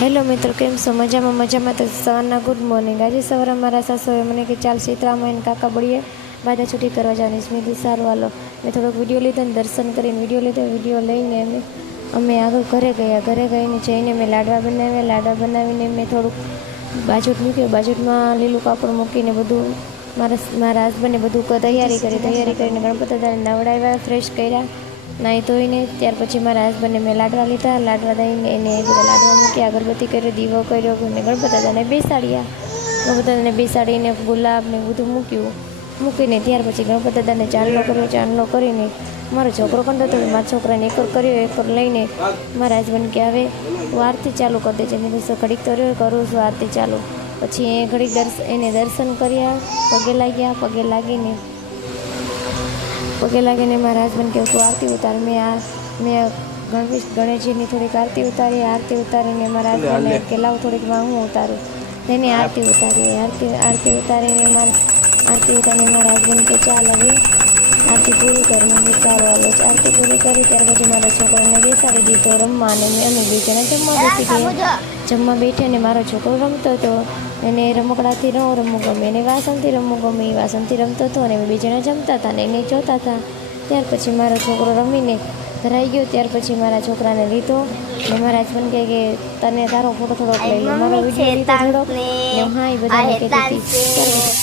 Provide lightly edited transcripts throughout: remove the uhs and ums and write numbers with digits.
Hello મિત્રો, કેમ છો? મજામાં મજામાં. તો સવારના ગુડ મોર્નિંગ. આજે સવારે મારા સાસુએ મને કે ચાલ સીતરામાઈને કાકા બળીએ બાધા છૂટી કરવા જવાની. મેં કીધું સારું હાલો. મેં થોડોક વિડીયો લીધો ને દર્શન કરીને વિડીયો લઈને અમે આગળ ઘરે ગયા. ઘરે જઈને મેં લાડવા બનાવીને મેં થોડુંક બાજુટ મૂક્યું. બાજુટમાં લીલું કાપડ મૂકીને બધું મારા હસબન્ડને બધું તૈયારી કરીને ગણપતિ દાદાને નવડાવ્યા, ફ્રેશ કર્યા, નાહી ધોઈને. ત્યાર પછી મારા હસબન્ડને મેં લાડવા દઈને એને લાડવા મૂક્યા, અગરબત્તી કર્યો, દીવો કર્યો અને ગણપતિ દાદાને બેસાડીને ગુલાબ ને બધું મૂકીને ત્યાર પછી ગણપતિ દાદાને ચાંદલો કરીને મારો છોકરો કંટો હતો. મારા છોકરાને એકર લઈને મારા હસબન્ડ કે હવે તું આરતી ચાલુ કરી દેજે. મેં કીધું ઘડીક તો રહ્યો, કરું છું આરતી ચાલુ. પછી એ ઘડીક એને દર્શન કર્યા, પગે લાગીને મારા હસબન્ડ કહ્યું તું આરતી ઉતાર. મેં ગણેશજીની થોડીક આરતી ઉતારીને મારા હસબન્ડને કે લાવ થોડીક હું ઉતારું. તેને આરતી ઉતારીને મારા હસબન્ડ કે ચાલ હવે આરતી પૂરી કરીને સારું આવે છે. આરતી પૂરી કરી ત્યાર પછી મારા છોકરાને બેસાડી દીધો રમવા અને અમે બે જણા જમવા બેઠે ને મારો છોકરો રમતો હતો. એને રમકડાથી રમવું ગમે, એને વાસણથી રમવું ગમે, એ વાસણથી રમતો હતો અને બે જણા જમતા હતા ને એને જોતા હતા. ત્યાર પછી મારો છોકરો રમીને ધરાઈ ગયો. ત્યાર પછી મારા છોકરાને લીધો ને મારા હસબન્ડ કહે કે તને તારો ફોટો થોડોક લઈ લો, મારો વિડીયો લીધો થોડોક ને હા એ બધાને કહેતી હતી.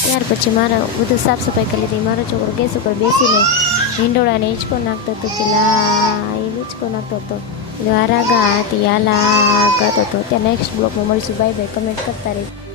ત્યાર પછી મારા બધું સાફ સફાઈ કરી લીધી. મારો છોકરો ગેસ ઉપર બેસીને હિંડોળાને હિંચકો નાખતો હતો કે હિંચકો નાખતો હતો. હારા ગા હતી હાલા ગાતો હતો. ત્યાં નેક્સ્ટ બ્લોગમાં મળીશું. Bye bye. કમેન્ટ કરતા રહીશું.